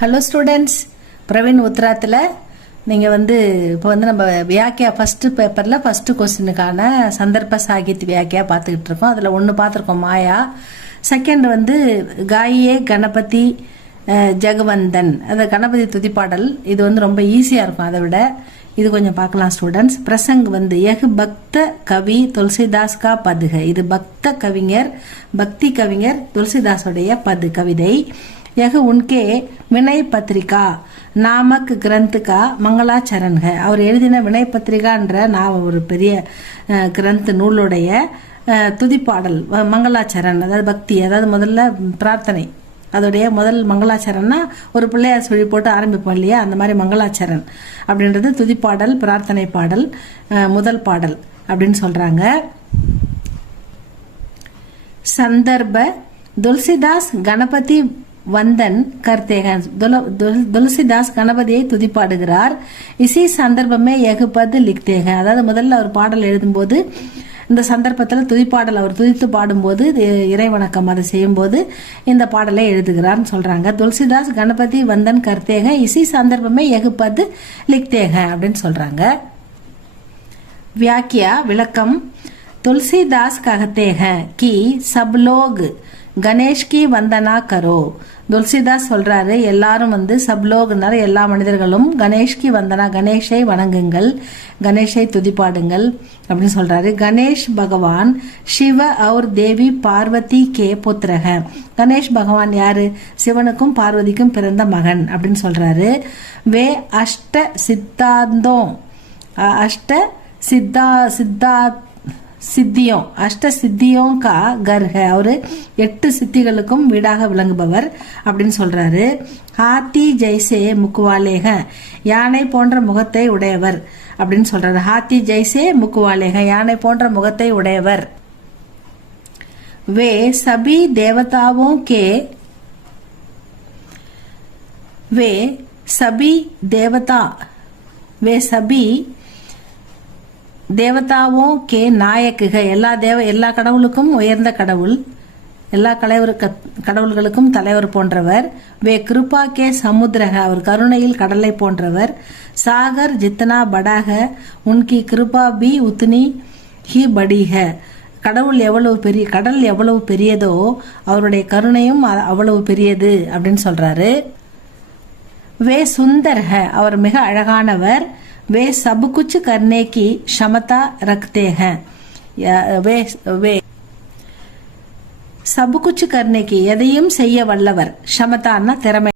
Hello students, Praveen உத்ராத்தில் நீங்கள் இப்போ நம்ம வியாக்கியா ஃபஸ்ட்டு பேப்பரில் ஃபஸ்ட்டு கொஸ்டினுக்கான சந்தர்ப்ப சாகித்ய வியாக்கியா பார்த்துக்கிட்டு இருக்கோம். அதில் ஒன்று பார்த்துருக்கோம் மாயா. செகண்ட் காயே கணபதி ஜெகவந்தன், அது கணபதி துதிப்பாடல். இது ரொம்ப ஈஸியாக இருக்கும். அதை விட இது கொஞ்சம் பார்க்கலாம் ஸ்டூடெண்ட்ஸ். பிரசங் எஹ் பக்த கவி துளசிதாஸ் கா பதுக. இது பக்த கவிஞர், பக்தி கவிஞர் துளசிதாஸுடைய பது கவிதை. यह उनके विनय पत्रिका नामक ग्रंथ का मंगलाचरण है. அவர் எழுதின வினய் பத்திரிகான்ற ஒரு பெரிய கிரந்த் நூலுடைய துதிப்பாடல் மங்களாச்சரண், அதாவது பக்தி, அதாவது முதல்ல பிரார்த்தனை. அதோடைய முதல் மங்களாச்சரன்னா ஒரு பிள்ளையார் சொல்லி போட்டு ஆரம்பிப்போம் இல்லையா, அந்த மாதிரி மங்களாச்சரண் அப்படின்றது துதிப்பாடல், பிரார்த்தனை பாடல், முதல் பாடல் அப்படின்னு சொல்றாங்க. சந்தர்ப்ப துளசிதாஸ் கணபதி வந்தன் करते हैं. துளசிதாஸ் கணபதியை துதிப்பாடுகிறார். இசி சந்தர்ப்பமே எகுபது லிக்தே हैं. அதாவது முதல்ல அவர் பாடல் எழுதும்போது இந்த சந்தர்ப்பத்தில் துதிப்பாடல் அவர் துதித்து பாடும்போது இறைவணக்கம் அதை செய்யும்போது இந்த பாடலை எழுதுகிறார்னு சொல்றாங்க. துளசிதாஸ் கணபதி வந்தன் करते हैं இசி சந்தர்ப்பமே எகுபது லிக்தே हैं அப்படின்னு சொல்றாங்க. व्याख्या विलकम. तुलसीदास कहते हैं कि सब लोग गणेश की वंदना करो. துளசிதாஸ் சொல்றாரு, எல்லாரும் சப்லோக்னார் எல்லா மனிதர்களும் கணேஷ்கி வந்தனா, கணேஷை வணங்குங்கள், கணேஷை துதிப்பாடுங்கள் அப்படின்னு சொல்றாரு. கணேஷ் பகவான் சிவ और தேவி பார்வதி கே புத்திரக. கணேஷ் பகவான் யாரு? சிவனுக்கும் பார்வதிக்கும் பிறந்த மகன் அப்படின்னு சொல்றாரு. வே அஷ்ட சித்தாந்தோம், அஷ்ட சித்தியோं அஷ்ட சித்தியோं का घर है. அவரு 8 சித்திகளுக்கும் வீடாக விளங்குபவர் அப்படின்னு சொல்றாரு. ஹாத்தி ஜெய்சே முக்குவாலேக, யானை போன்ற முகத்தை உடையவர் அப்படின்னு சொல்றாரு. ஹாத்தி ஜெய்சே முக்குவாலேக, யானை போன்ற முகத்தை உடையவர். வே சபி தேவதாவோं के वे सभी தேவதாவோं के நாயக். எல்லா கடவுளுக்கும் உயர்ந்த கடவுள், எல்லா கடவுள்களுக்கும் தலைவர் போன்றவர். வே கிருபா கே சமுத்திரக, அவர் கருணையில் கடலை போன்றவர். சாகர் ஜித்தனா படாக உன்கி கிருபா பி உத்னி ஹி படி ஹை. கடல் எவ்வளவு பெரியதோ அவருடைய கருணையும் அவ்வளவு பெரியது அப்படின்னு சொல்றாரு. வே சுந்தர் ஹை, அவர் மிக அழகானவர். वे सब कुछ करने की क्षमता रखते हैं. वे सब कुछ करने की, எதையும் செய்ய வல்லவர். क्षमता திறமை.